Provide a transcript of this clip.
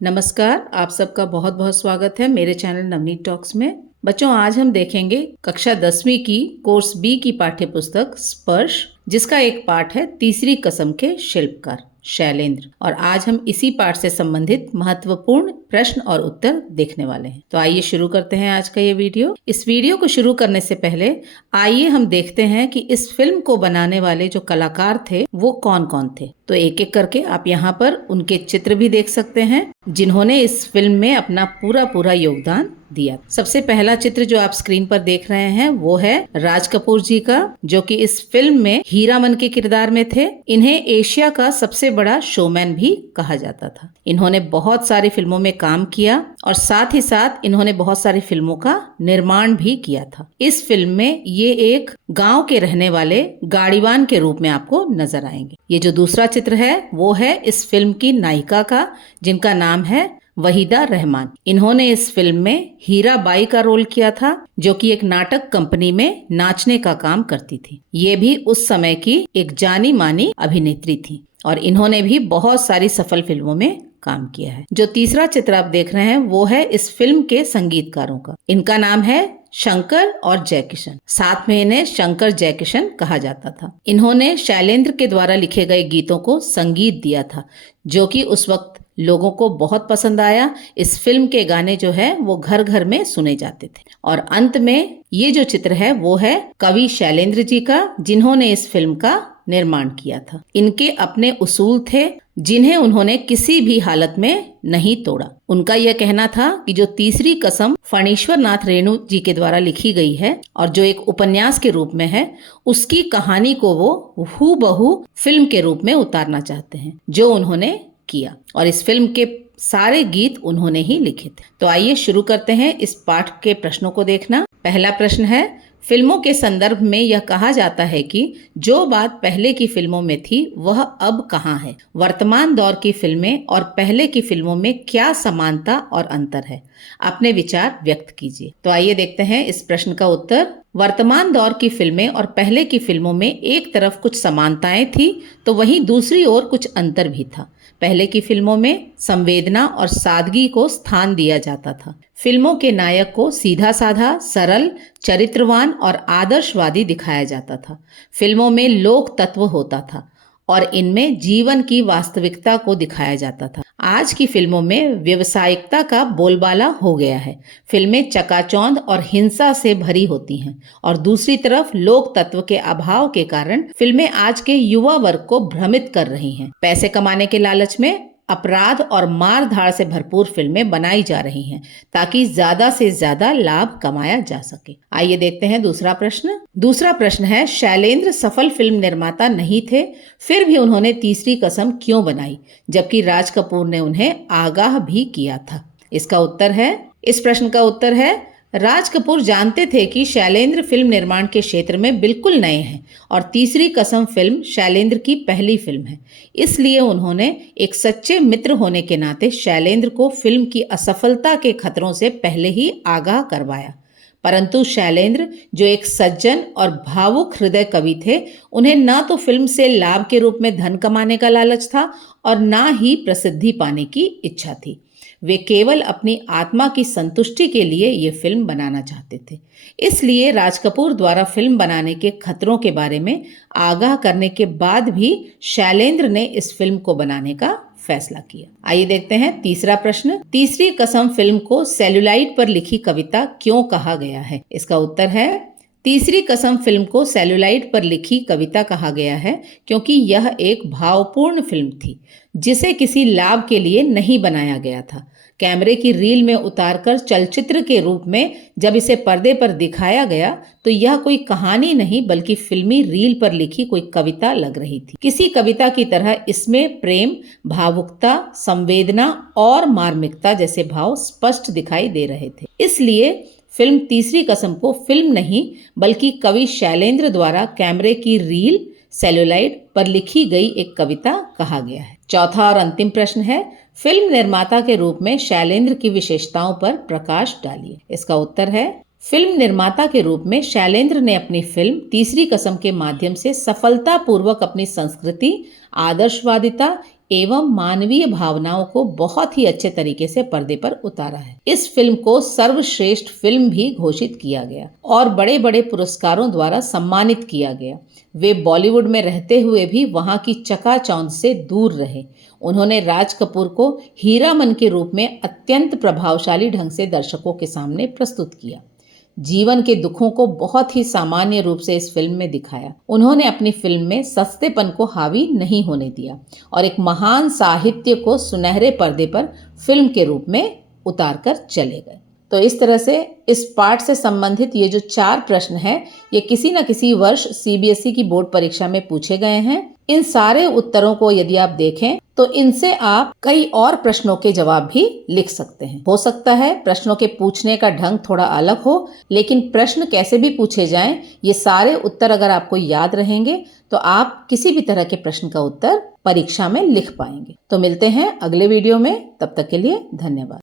नमस्कार, आप सबका बहुत बहुत स्वागत है मेरे चैनल नवनीत टॉक्स में। बच्चों, आज हम देखेंगे कक्षा 10वीं की कोर्स बी की पाठ्य पुस्तक स्पर्श, जिसका एक पाठ है तीसरी कसम के शिल्पकार शैलेंद्र। और आज हम इसी पाठ से संबंधित महत्वपूर्ण प्रश्न और उत्तर देखने वाले हैं। तो आइए शुरू करते हैं आज का ये वीडियो। इस वीडियो को शुरू करने से पहले आइए हम देखते हैं कि इस फिल्म को बनाने वाले जो कलाकार थे वो कौन कौन थे। तो एक एक करके आप यहाँ पर उनके चित्र भी देख सकते हैं जिन्होंने इस फिल्म में अपना पूरा योगदान दिया। सबसे पहला चित्र जो आप स्क्रीन पर देख रहे हैं वो है राज कपूर जी का, जो कि इस फिल्म में हीरामन के किरदार में थे। इन्हें एशिया का सबसे बड़ा शोमैन भी कहा जाता था। इन्होंने बहुत सारी फिल्मों में काम किया और साथ ही साथ इन्होंने बहुत सारी फिल्मों का निर्माण भी किया था। इस फिल्म में ये एक गांव के रहने वाले गाड़ीवान के रूप में आपको नजर आएंगे। ये जो दूसरा चित्र है वो है इस फिल्म की नायिका का, जिनका नाम है वहीदा रहमान। इन्होंने इस फिल्म में हीरा बाई का रोल किया था, जो कि एक नाटक कंपनी में नाचने का काम करती थी। ये भी उस समय की एक जानी मानी अभिनेत्री थी और इन्होंने भी बहुत सारी सफल फिल्मों में काम किया है। जो तीसरा चित्र आप देख रहे हैं वो है इस फिल्म के संगीतकारों का। इनका नाम है शंकर और जयकिशन। साथ में इन्हें शंकर जयकिशन कहा जाता था। इन्होंने शैलेंद्र के द्वारा लिखे गए गीतों को संगीत दिया था, जो कि उस वक्त लोगों को बहुत पसंद आया। इस फिल्म के गाने जो है वो घर घर में सुने जाते थे। और अंत में ये जो चित्र है वो है कवि शैलेंद्र जी का, जिन्होंने इस फिल्म का निर्माण किया था। इनके अपने उसूल थे जिन्हें उन्होंने किसी भी हालत में नहीं तोड़ा। उनका यह कहना था कि जो तीसरी कसम फणीश्वर नाथ रेणु जी के द्वारा लिखी गई है और जो एक उपन्यास के रूप में है, उसकी कहानी को वो हूबहू फिल्म के रूप में उतारना चाहते हैं, जो उन्होंने किया। और इस फिल्म के सारे गीत उन्होंने ही लिखे थे। तो आइए शुरू करते हैं इस पाठ के प्रश्नों को देखना। पहला प्रश्न है, फिल्मों के संदर्भ में यह कहा जाता है कि जो बात पहले की फिल्मों में थी वह अब कहाँ है। वर्तमान दौर की फिल्में और पहले की फिल्मों में क्या समानता और अंतर है। अपने विचार व्यक्त कीजिए। तो आइए देखते हैं इस प्रश्न का उत्तर। वर्तमान दौर की फिल्में और पहले की फिल्मों में एक तरफ कुछ समानताएं थी तो वहीं दूसरी ओर कुछ अंतर भी था। पहले की फिल्मों में संवेदना और सादगी को स्थान दिया जाता था। फिल्मों के नायक को सीधा साधा, सरल, चरित्रवान और आदर्शवादी दिखाया जाता था। फिल्मों में लोक तत्व होता था और इनमें जीवन की वास्तविकता को दिखाया जाता था। आज की फिल्मों में व्यावसायिकता का बोलबाला हो गया है। फिल्में चकाचौंध और हिंसा से भरी होती हैं और दूसरी तरफ लोक तत्व के अभाव के कारण फिल्में आज के युवा वर्ग को भ्रमित कर रही हैं। पैसे कमाने के लालच में अपराध और मार धाड़ से भरपूर फिल्में बनाई जा रही हैं ताकि ज्यादा से ज्यादा लाभ कमाया जा सके। आइए देखते हैं दूसरा प्रश्न। दूसरा प्रश्न है, शैलेंद्र सफल फिल्म निर्माता नहीं थे, फिर भी उन्होंने तीसरी कसम क्यों बनाई, जबकि राज कपूर ने उन्हें आगाह भी किया था। इसका उत्तर है, इस प्रश्न का उत्तर है, राज कपूर जानते थे कि शैलेंद्र फिल्म निर्माण के क्षेत्र में बिल्कुल नए हैं और तीसरी कसम फिल्म शैलेंद्र की पहली फिल्म है। इसलिए उन्होंने एक सच्चे मित्र होने के नाते शैलेंद्र को फिल्म की असफलता के खतरों से पहले ही आगाह करवाया। परंतु शैलेंद्र, जो एक सज्जन और भावुक हृदय कवि थे, उन्हें न तो फिल्म से लाभ के रूप में धन कमाने का लालच था और न ही प्रसिद्धि पाने की इच्छा थी। वे केवल अपनी आत्मा की संतुष्टि के लिए ये फिल्म बनाना चाहते थे। इसलिए राज कपूर द्वारा फिल्म बनाने के खतरों के बारे में आगाह करने के बाद भी शैलेंद्र ने इस फिल्म को बनाने का फैसला किया। आइए देखते हैं तीसरा प्रश्न। तीसरी कसम फिल्म को सेल्यूलाइड पर लिखी कविता क्यों कहा गया है। इसका उत्तर है, तीसरी कसम फिल्म को सेल्यूलाइड पर लिखी कविता कहा गया है क्योंकि यह एक भावपूर्ण फिल्म थी जिसे किसी लाभ के लिए नहीं बनाया गया था। कैमरे की रील में उतारकर चलचित्र के रूप में जब इसे पर्दे पर दिखाया गया तो यह कोई कहानी नहीं बल्कि फिल्मी रील पर लिखी कोई कविता लग रही थी। किसी कविता की तरह इसमें प्रेम, भावुकता, संवेदना और मार्मिकता जैसे भाव स्पष्ट दिखाई दे रहे थे। इसलिए फिल्म तीसरी कसम को फिल्म नहीं बल्कि कवि शैलेंद्र द्वारा कैमरे की रील सेल्यूलाइड पर लिखी गई एक कविता कहा गया है। चौथा और अंतिम प्रश्न है, फिल्म निर्माता के रूप में शैलेंद्र की विशेषताओं पर प्रकाश डालिए। इसका उत्तर है, फिल्म निर्माता के रूप में शैलेंद्र ने अपनी फिल्म तीसरी कसम के माध्यम से सफलतापूर्वक अपनी संस्कृति, आदर्शवादिता, एवं मानवीय भावनाओं को बहुत ही अच्छे तरीके से पर्दे पर उतारा है। इस फिल्म को सर्वश्रेष्ठ फिल्म भी घोषित किया गया और बड़े बड़े पुरस्कारों द्वारा सम्मानित किया गया। वे बॉलीवुड में रहते हुए भी वहां की चकाचौंध से दूर रहे। उन्होंने राज कपूर को हीरामन के रूप में अत्यंत प्रभावशाली ढंग से दर्शकों के सामने प्रस्तुत किया। जीवन के दुखों को बहुत ही सामान्य रूप से इस फिल्म में दिखाया। उन्होंने अपनी फिल्म में सस्तेपन को हावी नहीं होने दिया और एक महान साहित्य को सुनहरे पर्दे पर फिल्म के रूप में उतार कर चले गए। तो इस तरह से इस पाठ से संबंधित ये जो 4 प्रश्न हैं, ये किसी न किसी वर्ष सीबीएसई की बोर्ड परीक्षा में पूछे गए हैं। इन सारे उत्तरों को यदि आप देखें तो इनसे आप कई और प्रश्नों के जवाब भी लिख सकते हैं। हो सकता है प्रश्नों के पूछने का ढंग थोड़ा अलग हो, लेकिन प्रश्न कैसे भी पूछे जाएं, ये सारे उत्तर अगर आपको याद रहेंगे तो आप किसी भी तरह के प्रश्न का उत्तर परीक्षा में लिख पाएंगे। तो मिलते हैं अगले वीडियो में, तब तक के लिए धन्यवाद।